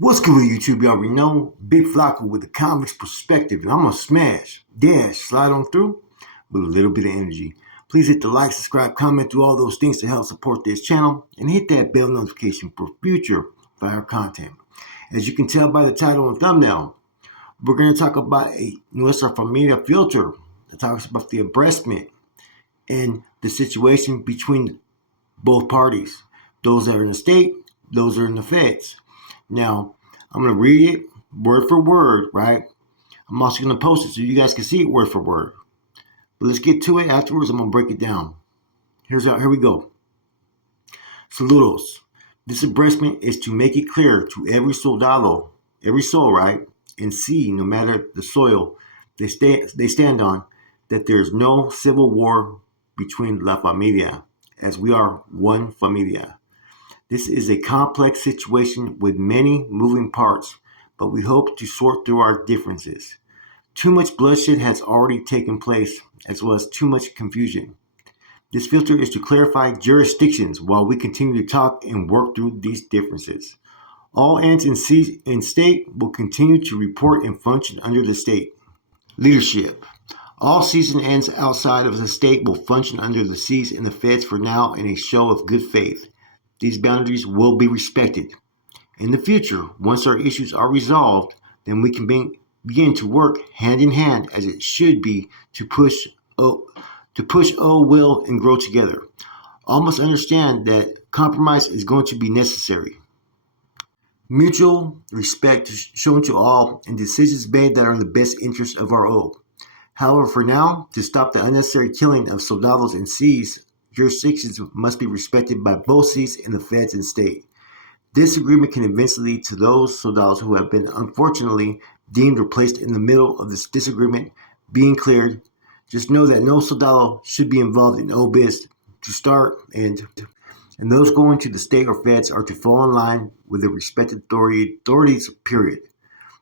What's good with YouTube? You already know. Big Flocko with the comics perspective, and I'm gonna smash, dash, slide on through with a little bit of energy. Please hit the like, subscribe, comment, do all those things to help support this channel, and hit that bell notification for future fire content. As you can tell by the title and thumbnail, we're going to talk about a Nuestra Familia filter that talks about the abreastment and the situation between both parties, those that are in the state, those that are in the feds. Now, I'm going to read it word for word, right? I'm also going to post it so you guys can see it word for word. But let's get to it. Afterwards, I'm going to break it down. Here we go. Saludos. This abreastment is to make it clear to every soldado, every soul, right? And see, no matter the soil they stand on, that there's no civil war between La Familia, as we are one familia. This is a complex situation with many moving parts, but we hope to sort through our differences. Too much bloodshed has already taken place, as well as too much confusion. This filter is to clarify jurisdictions while we continue to talk and work through these differences. All ends in state will continue to report and function under the state. Leadership. All season ends outside of the state will function under the Cs and the feds for now in a show of good faith. These boundaries will be respected. In the future, once our issues are resolved, then we can begin to work hand in hand as it should be to push will and grow together. All must understand that compromise is going to be necessary. Mutual respect is shown to all and decisions made that are in the best interest of our all. However, for now, to stop the unnecessary killing of soldados and Cs, jurisdictions must be respected by both Cs and the feds and state. This agreement can eventually lead to those soldados who have been unfortunately deemed or placed in the middle of this disagreement being cleared. Just know that no soldado should be involved in obis to start, and those going to the state or feds are to fall in line with the respected authorities, period.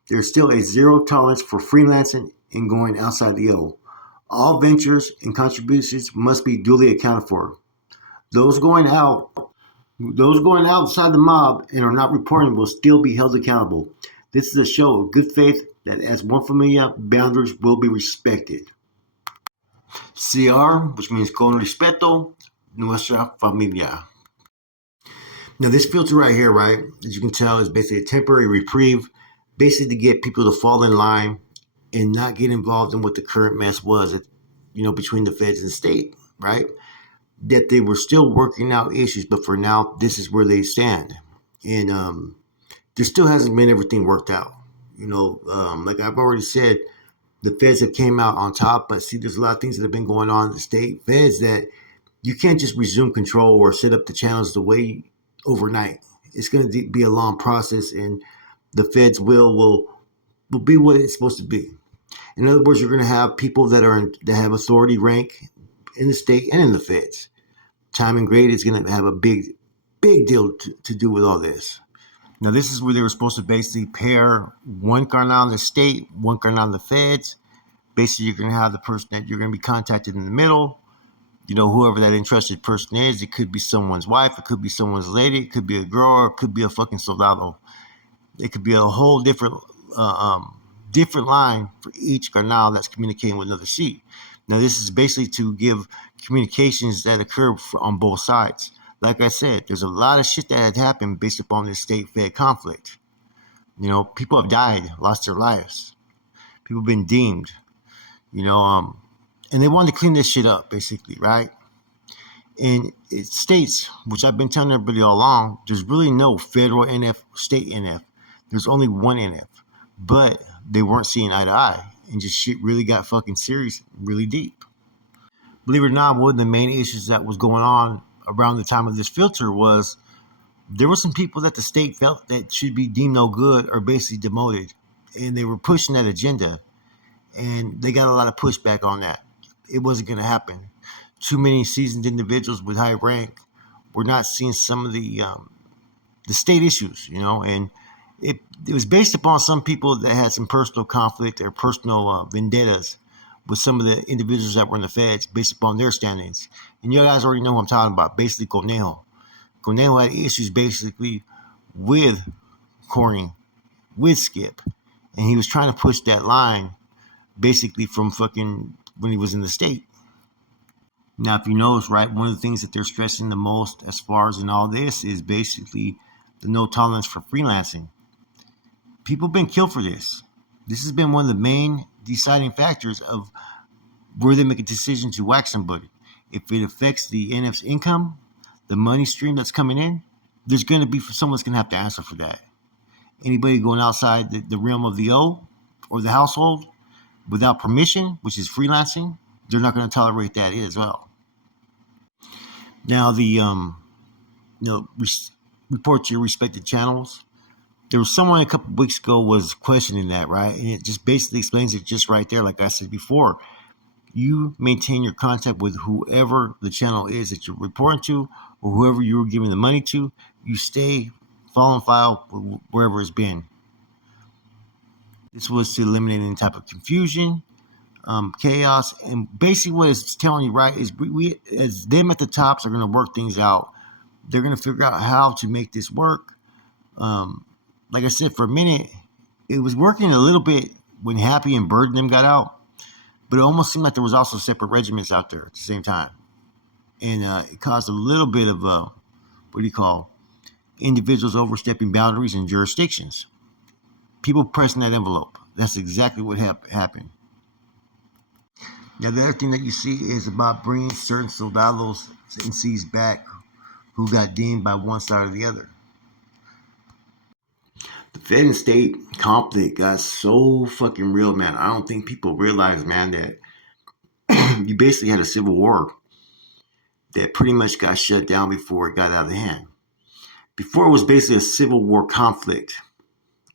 There is still a zero tolerance for freelancing and going outside the O. All ventures and contributions must be duly accounted for. Those going outside the mob and are not reporting will still be held accountable. This is a show of good faith that as one familia, boundaries will be respected. CR, which means con respeto, Nuestra Familia. Now this filter right here, right, as you can tell, is basically a temporary reprieve, basically to get people to fall in line and not get involved in what the current mess was, between the feds and the state, right? That they were still working out issues, but for now, this is where they stand. And there still hasn't been everything worked out. Like I've already said, the feds have came out on top, but see, there's a lot of things that have been going on in the state feds that you can't just resume control or set up the channels the way overnight. It's going to be a long process, and the feds will be what it's supposed to be. In other words, you're going to have people that have authority rank in the state and in the feds. Time and grade is going to have a big deal to do with all this. Now, this is where they were supposed to basically pair one Carnal in the state, one Carnal in the feds. Basically, you're going to have the person that you're going to be contacted in the middle. Whoever that interested person is. It could be someone's wife. It could be someone's lady. It could be a girl. Or it could be a fucking soldado. It could be a whole different line for each Carnal that's communicating with another C. Now, this is basically to give communications that occur on both sides. Like I said, there's a lot of shit that had happened based upon this state-fed conflict. People have died, lost their lives. People have been deemed, and they wanted to clean this shit up, basically, right? And it states, which I've been telling everybody all along, there's really no federal NF, state NF. There's only one NF. But they weren't seeing eye to eye, and just shit really got fucking serious, really deep. Believe it or not, one of the main issues that was going on around the time of this filter was there were some people that the state felt that should be deemed no good or basically demoted, and they were pushing that agenda, and they got a lot of pushback on that. It wasn't going to happen. Too many seasoned individuals with high rank were not seeing some of the state issues, and it was based upon some people that had some personal conflict or personal vendettas with some of the individuals that were in the feds based upon their standings. And you guys already know who I'm talking about, basically Conejo. Conejo had issues basically with Corning with Skip, and he was trying to push that line basically from fucking when he was in the state. Now, if you notice, right, one of the things that they're stressing the most as far as in all this is basically the no tolerance for freelancing. People have been killed for this. This has been one of the main deciding factors of where they make a decision to whack somebody. If it affects the NF's income, the money stream that's coming in, there's going to be someone's going to have to answer for that. Anybody going outside the realm of the O or the household without permission, which is freelancing, they're not going to tolerate that as well. Now, report to your respected channels. There was someone a couple weeks ago was questioning that, right? And it just basically explains it just right there. Like I said before, you maintain your contact with whoever the channel is that you're reporting to or whoever you were giving the money to. You stay follow file wherever it's been. This was to eliminate any type of confusion, chaos, and basically what it's telling you, right, is we as them at the tops are going to work things out. They're going to figure out how to make this work. Like I said, for a minute, it was working a little bit when Happy and Bird and them got out, but it almost seemed like there was also separate regiments out there at the same time, and it caused a little bit of individuals overstepping boundaries and jurisdictions. People pressing that envelope. That's exactly what happened. Now, the other thing that you see is about bringing certain soldados and C's back who got deemed by one side or the other. The Fed and state conflict got so fucking real, man. I don't think people realize, man, that you basically had a civil war that pretty much got shut down before it got out of hand. Before it was basically a civil war conflict,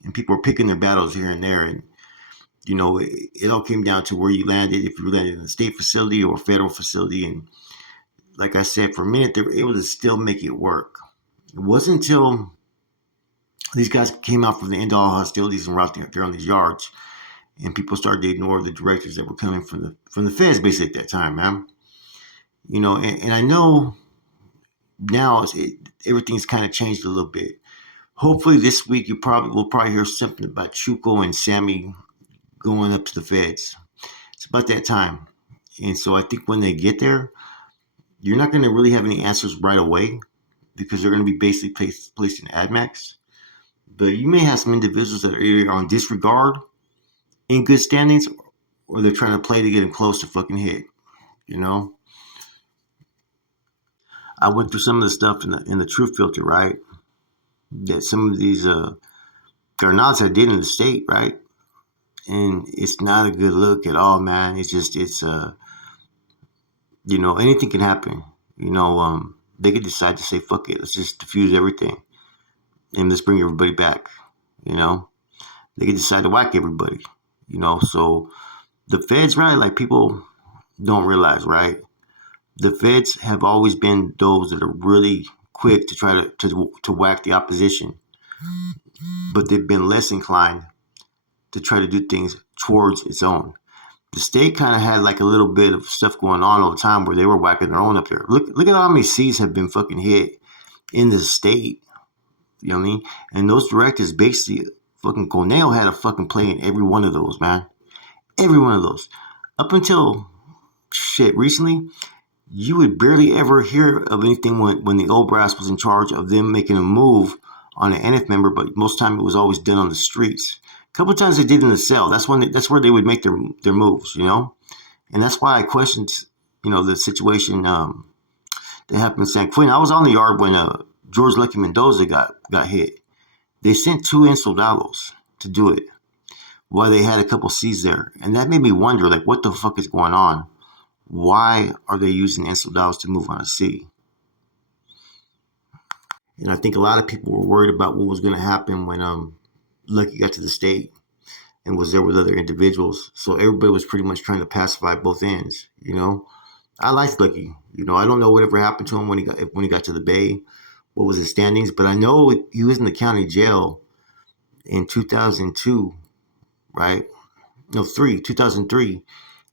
and people were picking their battles here and there, and it all came down to where you landed, if you landed in a state facility or a federal facility. And like I said, for a minute, they were able to still make it work. It wasn't until these guys came out from the end of all hostilities and were out there on these yards, and people started to ignore the directives that were coming from the feds basically at that time, man. And I know now everything's kind of changed a little bit. Hopefully this week we'll probably hear something about Chuco and Sammy going up to the feds. It's about that time. And so I think when they get there, you're not going to really have any answers right away because they're going to be basically placed in AdMax. But you may have some individuals that are either on disregard, in good standings, or they're trying to play to get them close to fucking hit. I went through some of the stuff in the truth filter, right? That some of these Carnals had did in the state, right? And it's not a good look at all, man. Anything can happen. They could decide to say, fuck it, let's just diffuse everything and let's bring everybody back. They could decide to whack everybody. So the feds, right? Like people don't realize, right? The feds have always been those that are really quick to try to whack the opposition, but they've been less inclined to try to do things towards its own. The state kind of had like a little bit of stuff going on all the time where they were whacking their own up there. Look at how many C's have been fucking hit in the state. You know what I mean? And those directives basically, fucking Cornell had a fucking play in every one of those, man. Every one of those. Up until recently, you would barely ever hear of anything when the old brass was in charge of them making a move on an NF member, but most of the time it was always done on the streets. A couple of times they did in the cell. That's where they would make their moves, and that's why I questioned, the situation that happened in San Quentin. I was on the yard when George Lucky Mendoza got hit. They sent 2 Soldados to do it, while they had a couple C's there, and that made me wonder, like, what the fuck is going on? Why are they using Soldados to move on a C? And I think a lot of people were worried about what was going to happen when Lucky got to the state and was there with other individuals. So everybody was pretty much trying to pacify both ends. I liked Lucky. I don't know whatever happened to him when he got to the Bay, what was his standings, but I know he was in the county jail in 2002, right? No, 2003.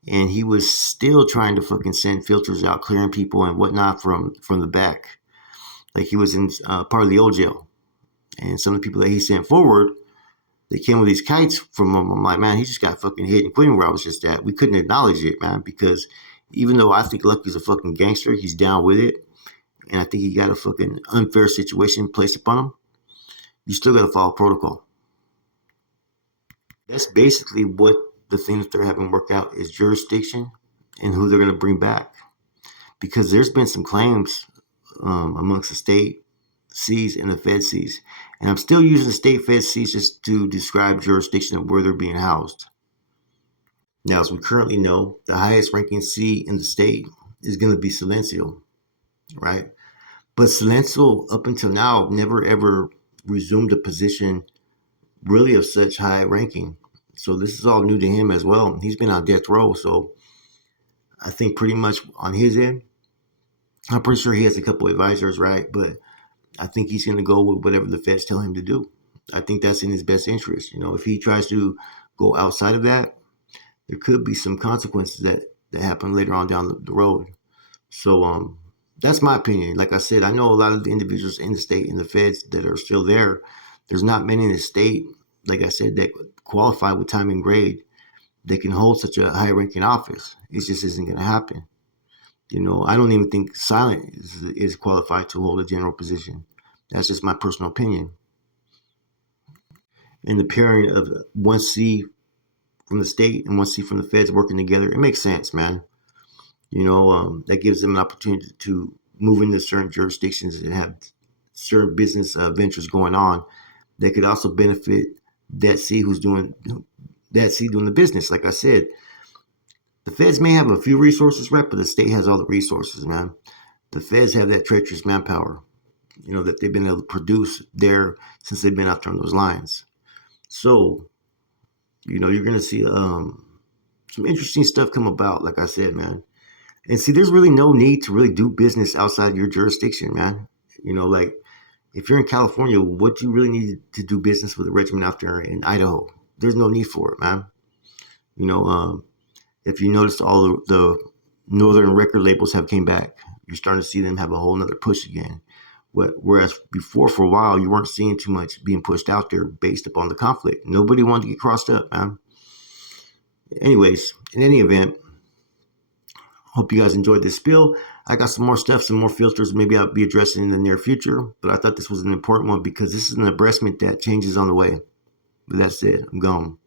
And he was still trying to fucking send filters out, clearing people and whatnot from the back. Like he was in part of the old jail. And some of the people that he sent forward, They came with these kites from him. I'm like, man, he just got fucking hit and quitting where I was just at. We couldn't acknowledge it, man, because even though I think Lucky's a fucking gangster, he's down with it. And I think he got a fucking unfair situation placed upon him. You still got to follow protocol. That's basically what the thing that they're having work out is jurisdiction and who they're going to bring back. Because there's been some claims amongst the state Cs and the Fed Cs. And I'm still using the state Fed Cs just to describe jurisdiction of where they're being housed. Now, as we currently know, the highest ranking C in the state is going to be Silencio, right? But Silencio, up until now, never ever resumed a position really of such high ranking. So this is all new to him as well. He's been on death row. So I think pretty much on his end, I'm pretty sure he has a couple advisors, right? But I think he's going to go with whatever the feds tell him to do. I think that's in his best interest. You know, if he tries to go outside of that, there could be some consequences that happen later on down the road. So that's my opinion. Like I said, I know a lot of the individuals in the state and the feds that are still there. There's not many in the state, like I said, that qualify with time and grade. They can hold such a high ranking office. It just isn't going to happen. You know, I don't even think Silent is qualified to hold a general position. That's just my personal opinion. And the pairing of one C from the state and one C from the feds working together, it makes sense, man. You know, that gives them an opportunity to move into certain jurisdictions and have certain business ventures going on that could also benefit that C who's doing that C doing the business. Like I said, the feds may have a few resources, right, but the state has all the resources, man. The feds have that treacherous manpower, you know, that they've been able to produce there since they've been out there on those lines. So, you know, you're going to see some interesting stuff come about, like I said, man. And see, there's really no need to really do business outside your jurisdiction, man. You know, like if you're in California, what do you really need to do business with a regiment out there in Idaho? There's no need for it, man. You know, if you notice, all the northern record labels have came back. You're starting to see them have a whole nother push again. Whereas before, for a while, you weren't seeing too much being pushed out there based upon the conflict. Nobody wanted to get crossed up, man. Anyways, in any event, hope you guys enjoyed this spiel. I got some more stuff, some more filters maybe I'll be addressing in the near future, but I thought this was an important one because this is an abreastment that changes on the way. But that's it. I'm gone.